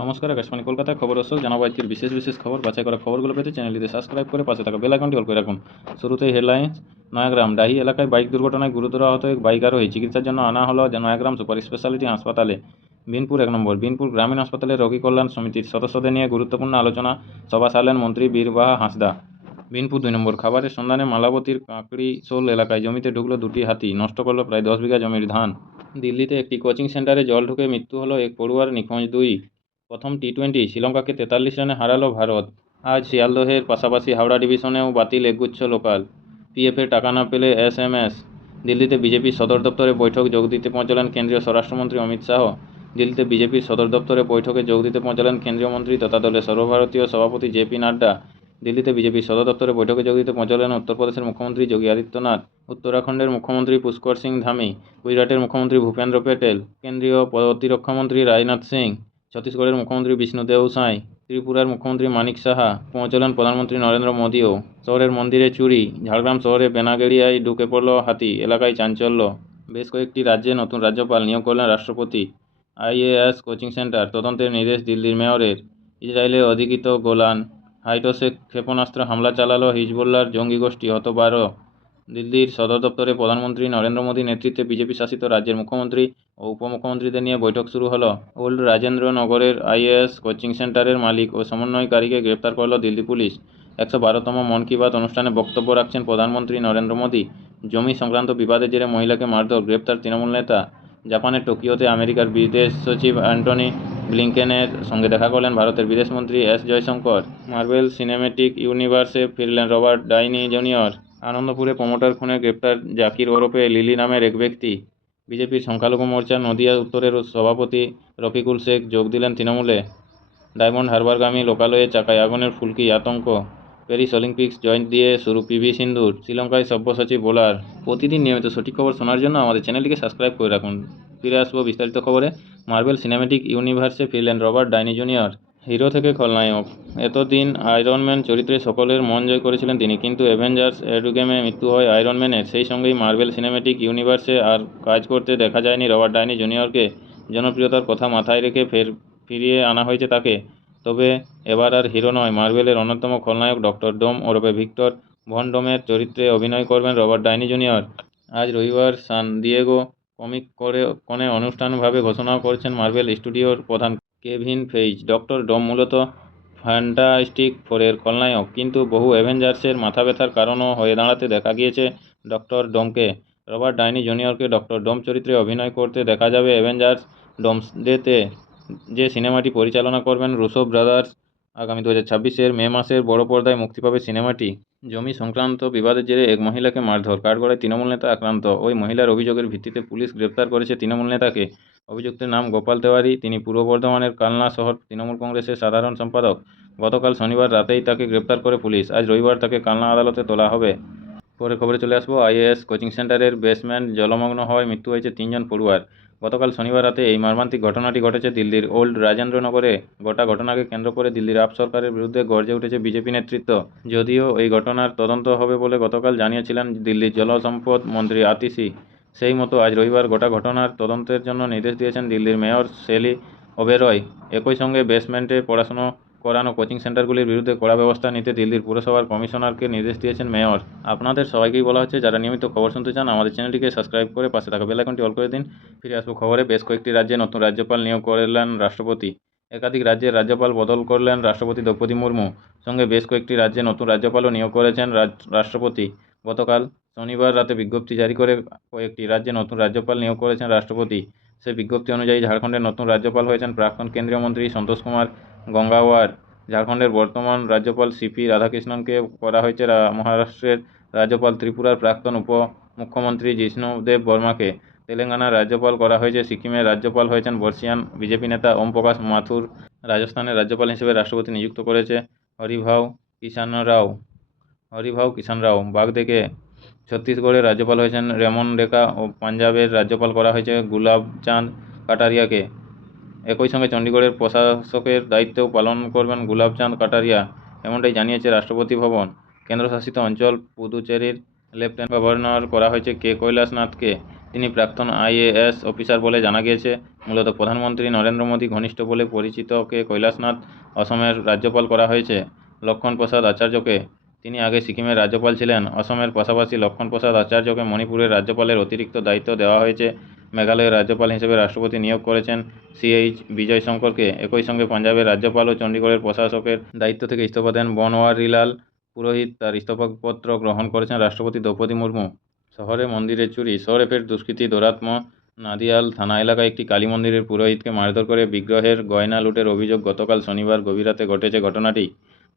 নমস্কার, আকাশবাণী কলকাতার খবর দর্শক জানাবো আজকের বিশেষ বিশেষ খবর। বাছাই করা খবরগুলো পেতে চ্যানেলটিতে সাবস্ক্রাইব করে পাশে থাকা বেল আইকনটি অল করে রাখুন। শুরুতেই হেডলাইন্স। নয়াগ্রাম ডাহি এলাকায় বাইক দুর্ঘটনায় গুরুতর আহত এক বাইক আরোহী চিকিৎসার জন্য আনা হলো নয়াগ্রাম সুপার স্পেশালিটি হাসপাতালে। বিনপুর 1 নম্বর বিনপুর গ্রামীণ হাসপাতালে রোগী কল্যাণ সমিতির সদস্যদের নিয়ে গুরুত্বপূর্ণ আলোচনা সভা সারলেন মন্ত্রী বীরবাহা হাঁসদা। বিনপুর 2 নম্বর খাবারের সন্ধানে মালাবতীর কাঁকড়ি শোল এলাকায় জমিতে ঢুকলো 2টি হাতি, নষ্ট করলো প্রায় 10 বিঘা জমির ধান। দিল্লিতে একটি কোচিং সেন্টারে জল ঢুকে মৃত্যু হলো এক পড়ুয়ার, নিখোঁজ 2। প্রথম টি-20 শ্রীলঙ্কাকে 43 রানে হারালো ভারত। আজ শিয়ালদহের পাশাপাশি হাওড়া ডিভিশনেও বাতিল একগুচ্ছ লোকাল। পিএফের টাকা না পেলে এসএমএস। দিল্লিতে বিজেপির সদর দপ্তরে বৈঠক যোগ দিতে পৌঁছলেন কেন্দ্রীয় স্বরাষ্ট্রমন্ত্রী অমিত শাহ। দিল্লিতে বিজেপির সদর দপ্তরে বৈঠকে যোগ দিতে পৌঁছলেন কেন্দ্রীয় মন্ত্রী তথা দলের সর্বভারতীয় সভাপতি জেপি নাড্ডা। দিল্লিতে বিজেপির সদর দপ্তরে বৈঠকে যোগ দিতে পৌঁছলেন উত্তরপ্রদেশের মুখ্যমন্ত্রী যোগী আদিত্যনাথ, উত্তরাখণ্ডের মুখ্যমন্ত্রী পুষ্কর সিং ধামি, গুজরাটের মুখ্যমন্ত্রী ভূপেন্দ্র পেটেল, কেন্দ্রীয় প্রতিরক্ষামন্ত্রী রাজনাথ সিং, ছত্তিশগড়ের মুখ্যমন্ত্রী বিষ্ণুদেও সাঁই, ত্রিপুরার মুখ্যমন্ত্রী মানিক সাহা। পৌঁছলেন প্রধানমন্ত্রী নরেন্দ্র মোদীও। শহরের মন্দিরে চুরি। ঝাড়গ্রাম শহরে বেনাগেড়িয়ায় ঢুকে পড়ল হাতি, এলাকায় চাঞ্চল্য। বেশ কয়েকটি রাজ্যে নতুন রাজ্যপাল নিয়োগ করলেন রাষ্ট্রপতি। আইএএস কোচিং সেন্টার তদন্তের নির্দেশ দিল্লির মেয়রের। ইসরায়েলে অধিকৃত গোলান হাইটসে ক্ষেপণাস্ত্র হামলা চালালো হিজবুল্লাহর জঙ্গি গোষ্ঠী, হত 12। দিল্লির সদর দপ্তরে প্রধানমন্ত্রী নরেন্দ্র মোদী নেতৃত্বে বিজেপি শাসিত রাজ্যের মুখ্যমন্ত্রী ও উপমুখ্যমন্ত্রীদের নিয়ে বৈঠক শুরু হলো। ওল্ড রাজেন্দ্রনগরের আইএএস কোচিং সেন্টারের মালিক ও সমন্বয়কারীকে গ্রেপ্তার করল দিল্লি পুলিশ। 112তম মন কি বাত অনুষ্ঠানে বক্তব্য রাখছেন প্রধানমন্ত্রী নরেন্দ্র মোদী। জমি সংক্রান্ত বিবাদের জেরে মহিলাকে মারধর, গ্রেপ্তার তৃণমূল নেতা। জাপানের টোকিওতে আমেরিকার বিদেশ সচিব অ্যান্টনি ব্লিংকেনের সঙ্গে দেখা করলেন ভারতের বিদেশমন্ত্রী এস জয়শঙ্কর। মার্বেল সিনেমেটিক ইউনিভার্সে ফিরলেন রবার্ট ডাইনি জুনিয়র। আনন্দপুরে প্রমোটার খুনে গ্রেপ্তার জাকির ওরফে লিলি নামের এক ব্যক্তি। বিজেপির সংখ্যালঘু মোর্চা নদিয়া উত্তরের সভাপতি রফিকুল শেখ যোগ দিলেন তৃণমূলে। ডায়মন্ড হারবারগামী লোকালয়ে চাকায় আগুনের ফুলকি, আতঙ্ক। প্যারিস অলিম্পিক্স জয়েন্ট দিয়ে শুরু পিভি সিন্ধুর। শ্রীলঙ্কায় সব্যসাচী বোলার। প্রতিদিন নিয়মিত সঠিক খবর শোনার জন্য আমাদের চ্যানেলটিকে সাবস্ক্রাইব করে রাখুন। ফিরে আসবো বিস্তারিত খবরে। মার্বেল সিনেমেটিক ইউনিভার্সে ফিরলেন রবার্ট ডাইনি জুনিয়র। হিরো থেকে খলনায়ক। এতদিন আয়রনম্যান চরিত্রে সকলের মন জয় করেছিলেন তিনি, কিন্তু অ্যাভেঞ্জার্স এন্ডগেমে মৃত্যু হয় আয়রন ম্যানের। সেই সঙ্গেই মার্বেল সিনেমেটিক ইউনিভার্সে আর কাজ করতে দেখা যায়নি রবার্ট ডাইনি জুনিয়রকে। জনপ্রিয়তার কথা মাথায় রেখে ফিরিয়ে আনা হয়েছে তাকে। তবে এবার আর হিরো নয়, মার্বেলের অন্যতম খলনায়ক ডক্টর ডোম ওরফে ভিক্টর ভন ডোমের চরিত্রে অভিনয় করবেন রবার্ট ডাইনি জুনিয়র। আজ রবিবার সান দিয়েগো কমিক কনে অনুষ্ঠানভাবে ঘোষণা করেছেন মার্বেল স্টুডিওর প্রধান কেভিন ফেইজ। ডক্টর ডোম মূলত ফ্যান্টাস্টিক ফোরের খলনায়ক, কিন্তু বহু অ্যাভেঞ্জার্সের মাথা ব্যথার কারণও হয়ে দাঁড়াতে দেখা গিয়েছে ডক্টর ডোমকে। রবার্ট ডাইনি জুনিয়রকে ডক্টর ডোম চরিত্রে অভিনয় করতে দেখা যাবে অ্যাভেঞ্জার্স ডোমসডেতে, যে সিনেমাটি পরিচালনা করবেন রুসো ব্রাদার্স। আগামী 2026-এর মে মাসের বড় পর্দায় মুক্তি পাবে সিনেমাটি। জমি সংক্রান্ত বিবাদের জেরে এক মহিলাকে মারধর, কাঠগড়ায় তৃণমূল নেতা আক্রান্ত। ওই মহিলার অভিযোগের ভিত্তিতে পুলিশ গ্রেপ্তার করেছে তৃণমূল নেতাকে। অভিযুক্তের নাম গোপাল তেওয়ারি। তিনি পূর্ব বর্ধমানের কালনা শহর তৃণমূল কংগ্রেসের সাধারণ সম্পাদক। গতকাল শনিবার রাতেই তাকে গ্রেপ্তার করে পুলিশ। আজ রবিবার তাকে কালনা আদালতে তোলা হবে। পরের খবরে চলে আসবো। আইএএস কোচিং সেন্টারের বেসমেন্ট জলমগ্ন হওয়ায় মৃত্যু হয়েছে 3 জন পড়ুয়ার। গতকাল শনিবার রাতে এই মর্মান্তিক ঘটনাটি ঘটেছে দিল্লির ওল্ড রাজেন্দ্রনগরে। গোটা ঘটনাকে কেন্দ্র করে দিল্লির আপ সরকারের বিরুদ্ধে গর্জে উঠেছে বিজেপি নেতৃত্ব। যদিও এই ঘটনার তদন্ত হবে বলে গতকাল জানিয়েছিলেন দিল্লির জলসম্পদ মন্ত্রী আতিশি। সেই মতো আজ রবিবার গোটা ঘটনার তদন্তের জন্য নির্দেশ দিয়েছেন দিল্লির মেয়র শেলি ওবেরয়। একই সঙ্গে বেসমেন্টে পড়াশুনো করানো কোচিং সেন্টারগুলির বিরুদ্ধে কড়া ব্যবস্থা নিতে দিল্লির পুরসভার কমিশনারকে নির্দেশ দিয়েছেন মেয়র। আপনাদের সবাইকেই বলা হচ্ছে, যারা নিয়মিত খবর শুনতে চান আমাদের চ্যানেলটিকে সাবস্ক্রাইব করে পাশে থাকা বেল আইকনটি অল করে দিন। ফিরে আসবো খবরে। বেশ কয়েকটি রাজ্যে নতুন রাজ্যপাল নিয়োগ করলেন রাষ্ট্রপতি। একাধিক রাজ্যের রাজ্যপাল বদল করলেন রাষ্ট্রপতি দ্রৌপদী মুর্মু। সঙ্গে বেশ কয়েকটি রাজ্যে নতুন রাজ্যপালও নিয়োগ করেছেন রাষ্ট্রপতি। গতকাল শনিবার রাতে বিজ্ঞপ্তি জারি করে কয়েকটি রাজ্যে নতুন রাজ্যপাল নিয়োগ করেছেন রাষ্ট্রপতি। সেই বিজ্ঞপ্তি অনুযায়ী ঝাড়খণ্ডের নতুন রাজ্যপাল হয়েছেন প্রাক্তন কেন্দ্রীয় মন্ত্রী সন্তোষ কুমার গঙ্গাওয়ার। ঝাড়খণ্ডের বর্তমান রাজ্যপাল সিপি রাধাকৃষ্ণনকে করা হয়েছে মহারাষ্ট্রের রাজ্যপাল। ত্রিপুরার প্রাক্তন উপমুখ্যমন্ত্রী জিষ্ণুদেব বর্মাকে তেলেঙ্গানার রাজ্যপাল করা হয়েছে। সিকিমের রাজ্যপাল হয়েছেন বর্ষিয়ান বিজেপি নেতা ওম প্রকাশ মাথুর। রাজস্থানের রাজ্যপাল হিসেবে রাষ্ট্রপতি নিযুক্ত করেছে হরিভাউ কিষাণ রাও বাগদেকে। ছত্তিশগড়ের রাজ্যপাল হয়েছেন রেমন ডেকা ও পাঞ্জাবের রাজ্যপাল করা হয়েছে গুলাবচাঁদ কাটারিয়াকে। একই সঙ্গে চণ্ডীগড়ের প্রশাসকের দায়িত্বও পালন করবেন গুলাবচাঁদ কাটারিয়া, এমনটাই জানিয়েছে রাষ্ট্রপতি ভবন। কেন্দ্রশাসিত অঞ্চল পুদুচেরির লেফটেন্যান্ট গভর্নর করা হয়েছে কে কৈলাসনাথকে। তিনি প্রাক্তন আইএএস অফিসার বলে জানা গিয়েছে। মূলত প্রধানমন্ত্রী নরেন্দ্র মোদী ঘনিষ্ঠ বলে পরিচিতকে কৈলাসনাথ অসমের রাজ্যপাল করা হয়েছে লক্ষণ প্রসাদ আচার্যকে। তিনি আগে সিকিমের রাজ্যপাল ছিলেন। অসমের পাশাপাশি লক্ষণ প্রসাদ আচার্যকে মণিপুরের রাজ্যপালের অতিরিক্ত দায়িত্ব দেওয়া হয়েছে। মেঘালয়ের রাজ্যপাল হিসেবে রাষ্ট্রপতি নিয়োগ করেছেন সিএইচ বিজয় শঙ্করকে। একই সঙ্গে পাঞ্জাবের রাজ্যপাল ও চণ্ডীগড়ের প্রশাসকের দায়িত্ব থেকে ইস্তফা দেন বনওয়ারিলাল পুরোহিত। তার ইস্তফাপত্র গ্রহণ করেছেন রাষ্ট্রপতি দ্রৌপদী মুর্মু। শহরে মন্দিরের চুরি। শহরে ফের দুষ্কৃতী দৌরাত্ম্য। নাদিয়াল থানা এলাকায় একটি কালী মন্দিরের পুরোহিতকে মারধর করে বিগ্রহের গয়না লুটের অভিযোগ। গতকাল শনিবার গভীর রাতে ঘটেছে ঘটনাটি।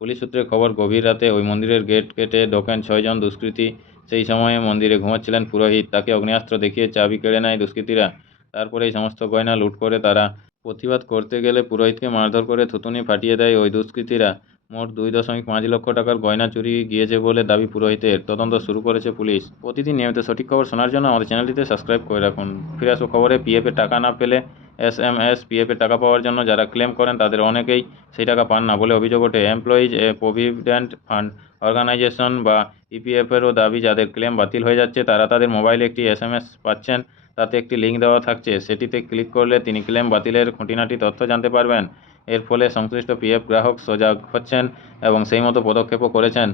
পুলিশ সূত্রে খবর, গভীর রাতে ওই মন্দিরের গেট কেটে ঢোকেন 6 জন দুষ্কৃতী। সেই সময়ে মন্দিরে ঘুমাচ্ছিলেন পুরোহিত। তাকে অগ্নেয়াস্ত্র দেখিয়ে চাবি কেড়ে নেয় দুষ্কৃতীরা। তারপরে এই সমস্ত গয়না লুট করে তারা। প্রতিবাদ করতে গেলে পুরোহিতকে মারধর করে থুতুনি ফাটিয়ে দেয় ওই দুষ্কৃতীরা। মোট 2.5 লক্ষ টাকার গয়না চুরি গিয়েছে বলে দাবি পুরোহিতের। তদন্ত শুরু করেছে পুলিশ। প্রতিদিন নিয়মিত সঠিক খবর শোনার জন্য আমাদের চ্যানেলটিতে সাবস্ক্রাইব করে রাখুন। ফিরে আসবো খবরে। পিএফের টাকা না পেলে এসএমএস। পিএফের টাকা পাওয়ার জন্য যারা ক্লেম করেন তাদের অনেকেই সেই টাকা পান না বলে অভিযোগ ওঠে। এমপ্লয়িজ প্রভিডেন্ট ফান্ড অর্গানাইজেশন বা ইপিএফেরও দাবি, যাদের ক্লেম বাতিল হয়ে যাচ্ছে তারা তাদের মোবাইলে একটি এসএমএস পাচ্ছেন। তাতে একটি লিঙ্ক দেওয়া থাকছে। সেটিতে ক্লিক করলে তিনি ক্লেম বাতিলের খুঁটিনাটি তথ্য জানতে পারবেন। এর ফলে সংশ্লিষ্ট পিএফ গ্রাহক সজাগ হচ্ছেন এবং সেই মতো পদক্ষেপও করেছেন।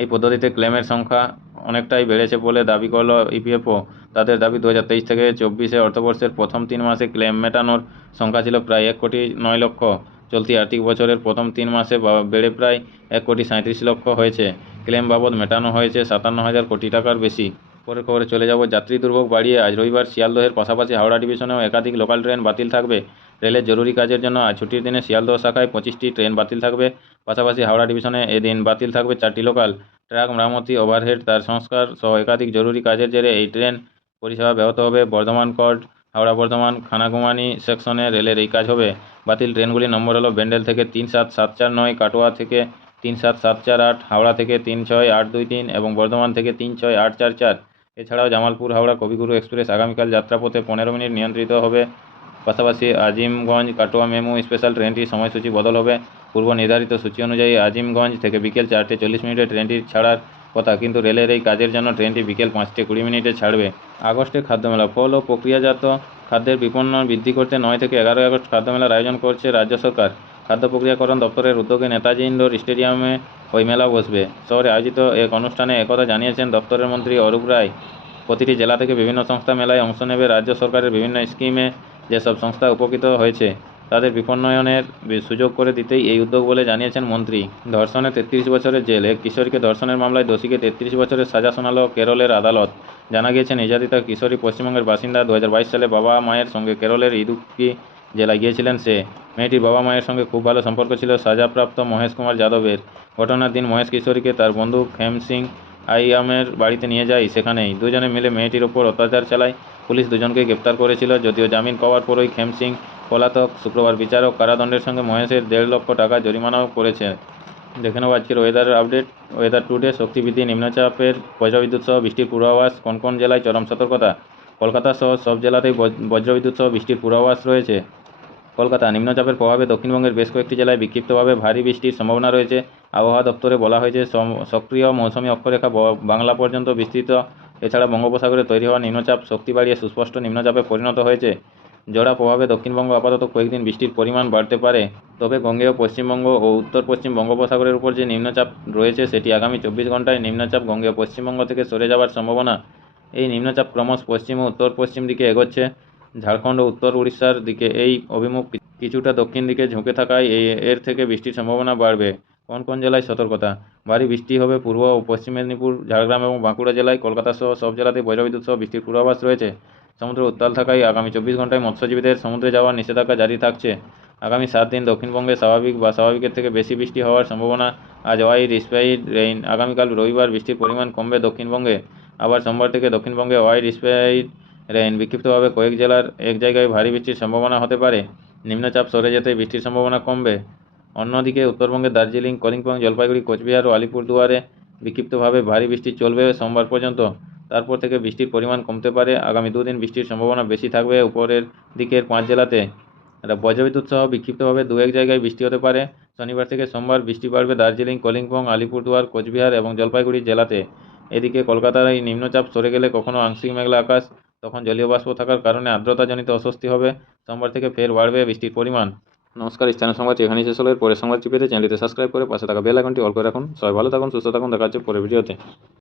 এই পদ্ধতিতে ক্লেমের সংখ্যা অনেকটাই বেড়েছে বলে দাবি করল ইপিএফও। তাদের দাবি, 2023 থেকে 24 অর্থবর্ষের প্রথম 3 মাসে ক্লেম মেটানোর সংখ্যা ছিল প্রায় 1,09,00,000। চলতি আর্থিক বছরের প্রথম 3 মাসে বেড়ে প্রায় 1,37,00,000 হয়েছে। ক্লেম বাবদ মেটানো হয়েছে 57,000 কোটি টাকার বেশি। পরের খবরে চলে যাব। যাত্রী দুর্ভোগ বাড়িয়ে আজ রবিবার শিয়ালদহের পাশাপাশি হাওড়া ডিভিশনেও একাধিক লোকাল ট্রেন বাতিল থাকবে। রেলের জরুরি কাজের জন্য আজ ছুটির দিনে শিয়ালদহ শাখায় 25টি ট্রেন বাতিল থাকবে। পাশাপাশি হাওড়া ডিভিশনে এদিন বাতিল থাকবে 4টি লোকাল। ট্র্যাক মেরামতি, ওভারহেড তার সংস্কার সহ একাধিক জরুরি কাজের জেরে এই ট্রেন পরিষেবা ব্যাহত হবে। বর্ধমান কর্ড, হাওড়া বর্ধমান খানাকুমানি সেকশনে রেলের এই কাজ হবে। বাতিল ট্রেনগুলির নম্বর হলো ব্যান্ডেল থেকে 37749, কাটোয়া থেকে 37748, হাওড়া থেকে 36823 এবং বর্ধমান থেকে 36844। এছাড়াও জামালপুর হাওড়া কবিগুরু এক্সপ্রেস আগামীকাল যাত্রাপথে 15 মিনিট নিয়ন্ত্রিত হবে। পাশাপাশি আজিমগঞ্জ কাটোয়া মেমু স্পেশাল ট্রেনটির সময়সূচি বদল হবে। পূর্ব নির্ধারিত সূচি অনুযায়ী আজিমগঞ্জ থেকে বিকেল 4:40 ট্রেনটি ছাড়ার কথা, কিন্তু রেলের এই কাজের জন্য ট্রেনটি বিকেল 5:20 ছাড়বে। আগস্টে খাদ্যমেলা। ফল ও প্রক্রিয়াজাত খাদ্যের বিপণন বৃদ্ধি করতে 9 থেকে 11 আগস্ট খাদ্যমেলার আয়োজন করছে রাজ্য সরকার। খাদ্য প্রক্রিয়াকরণ দপ্তরের উদ্যোগে নেতাজি ইন্ডোর স্টেডিয়ামে ওই মেলা বসবে। শহরে আয়োজিত এক অনুষ্ঠানে একথা জানিয়েছেন দপ্তরের মন্ত্রী অরূপ রায়। প্রতিটি জেলা থেকে বিভিন্ন সংস্থা মেলায় অংশ নেবে। রাজ্য সরকারের বিভিন্ন স্কিমে যেসব সংস্থা উপকৃত হয়েছে তাদের বিপণনের সুযোগ করে দিতেই এই উদ্যোগ বলে জানিয়েছেন মন্ত্রী। ধর্ষণে 33 বছরের জেল। এক কিশোরীকে ধর্ষণের মামলায় দোষীকে 33 বছরের সাজা শোনাল কেরলের আদালত। জানা গিয়েছে, নির্যাতিতা কিশোরী পশ্চিমবঙ্গের বাসিন্দা। 2022 সালে বাবা মায়ের সঙ্গে কেরলের ইদুক্কি জেলায় গিয়েছিলেন সে। মেয়েটির বাবা মায়ের সঙ্গে খুব ভালো সম্পর্ক ছিল সাজাপ্রাপ্ত মহেশ কুমার যাদবের। ঘটনার দিন মহেশ কিশোরীকে তার বন্ধু খেম সিং আইয়ামের বাড়িতে নিয়ে যায়। সেখানেই দুজনে মিলে মেয়েটির ওপর অত্যাচার চালায়। পুলিশ দুজনকে গ্রেপ্তার করেছিল। যদিও জামিন পাওয়ার পরই খেম সিং পলাতক। শুক্রবার বিচারক কারাদণ্ডের সঙ্গে মহেশের 1.5 লক্ষ টাকা জরিমানাও করেছে। দেখে নেব আজকের ওয়েদার আপডেট। Weather today. শক্তি বৃদ্ধি, নিম্নচাপের বজ্রবিদ্যুৎ সহ বৃষ্টির পূর্বাভাস। কোন কোন জেলায় চরম সতর্কতা? কলকাতা সহ সব জেলাতেই বজ্রবিদ্যুৎ সহ বৃষ্টির পূর্বাভাস রয়েছে। কলকাতা। নিম্নচাপের প্রভাবে দক্ষিণবঙ্গের বেশ কয়েকটি জেলায় বিক্ষিপ্তভাবে ভারী বৃষ্টির সম্ভাবনা রয়েছে। আবহাওয়া দপ্তরে বলা হয়েছে সক্রিয় মৌসুমী অক্ষরেখা বাংলা পর্যন্ত বিস্তৃত। এছাড়া বঙ্গোপসাগরে তৈরি হওয়া নিম্নচাপ শক্তি বাড়িয়ে সুস্পষ্ট নিম্নচাপে পরিণত হয়েছে। জোড়া প্রভাবে দক্ষিণবঙ্গ আপাতত কয়েকদিন বৃষ্টির পরিমাণ বাড়তে পারে। তবে গঙ্গেয় পশ্চিমবঙ্গ ও উত্তর পশ্চিম বঙ্গোপসাগরের উপর যে নিম্নচাপ রয়েছে সেটি আগামী 24 ঘন্টায় নিম্নচাপ গঙ্গেয় পশ্চিমবঙ্গ থেকে সরে যাওয়ার সম্ভাবনা। এই নিম্নচাপ ক্রমশ পশ্চিম ও উত্তর পশ্চিম দিকে এগোচ্ছে। ঝাড়খণ্ড ও উত্তর উড়িষ্যার দিকে এই অভিমুখ কিছুটা দক্ষিণ দিকে ঝুঁকে থাকায় এর থেকে বৃষ্টির সম্ভাবনা বাড়বে। কোন কোন জেলায় সতর্কতা? ভারী বৃষ্টি হবে পূর্ব ও পশ্চিম মেদিনীপুর, ঝাড়গ্রাম এবং বাঁকুড়া জেলায়। কলকাতা সহ সব জেলাতেই বজ্রবিদ্যুৎ সহ বৃষ্টির পূর্বাভাস রয়েছে। সমুদ্র উত্তাল থাকায় আগামী 24 ঘন্টায় মৎস্যজীবীদের সমুদ্রে যাওয়ার নিষেধাজ্ঞা জারি থাকছে। আগামী 7 দিন দক্ষিণবঙ্গে স্বাভাবিক বা স্বাভাবিকের থেকে বেশি বৃষ্টি হওয়ার সম্ভাবনা। আজ ওয়াইড স্প্রেড রেইন। আগামীকাল রবিবার বৃষ্টির পরিমাণ কমবে দক্ষিণবঙ্গে। আবার সোমবার থেকে দক্ষিণবঙ্গে ওয়াইড স্প্রেড রেইন। বিক্ষিপ্তভাবে কয়েক জেলার এক জায়গায় ভারী বৃষ্টির সম্ভাবনা হতে পারে। নিম্নচাপ সরে যেতেই বৃষ্টির সম্ভাবনা কমবে। অন্যদিকে উত্তরবঙ্গের দার্জিলিং, কালিম্পং, জলপাইগুড়ি, কোচবিহার ও আলিপুরদুয়ারে বিক্ষিপ্তভাবে ভারী বৃষ্টি চলবে সোমবার পর্যন্ত। তারপর থেকে বৃষ্টির পরিমাণ কমতে পারে। আগামী 2 দিন বৃষ্টির সম্ভাবনা বেশি থাকবে উপরের দিকের 5 জেলাতে। বজ্রবিদ্যুৎ সহ বিক্ষিপ্তভাবে 2-1 জায়গায় বৃষ্টি হতে পারে। শনিবার থেকে সোমবার বৃষ্টি বাড়বে দার্জিলিং, কালিম্পং, আলিপুরদুয়ার, কোচবিহার এবং জলপাইগুড়ি জেলাতে। এদিকে কলকাতার এই নিম্নচাপ সরে গেলে কখনো আংশিক মেঘলা আকাশ, তখন জলীয় বাষ্প থাকার কারণে আর্দ্রতাজনিত অস্বস্তি হবে। সোমবার থেকে ফের বাড়বে বৃষ্টির পরিমাণ। নমস্কার, স্থানীয় সংবাদ এখানেই শেষ হলো। পরের সংবাদটি পেতে চ্যানেলটিতে সাবস্ক্রাইব করে পাশে থাকা বেল আইকনটি অল করে রাখুন। সবাই ভালো থাকুন, সুস্থ থাকুন, দেখা হচ্ছে পরের ভিডিওতে।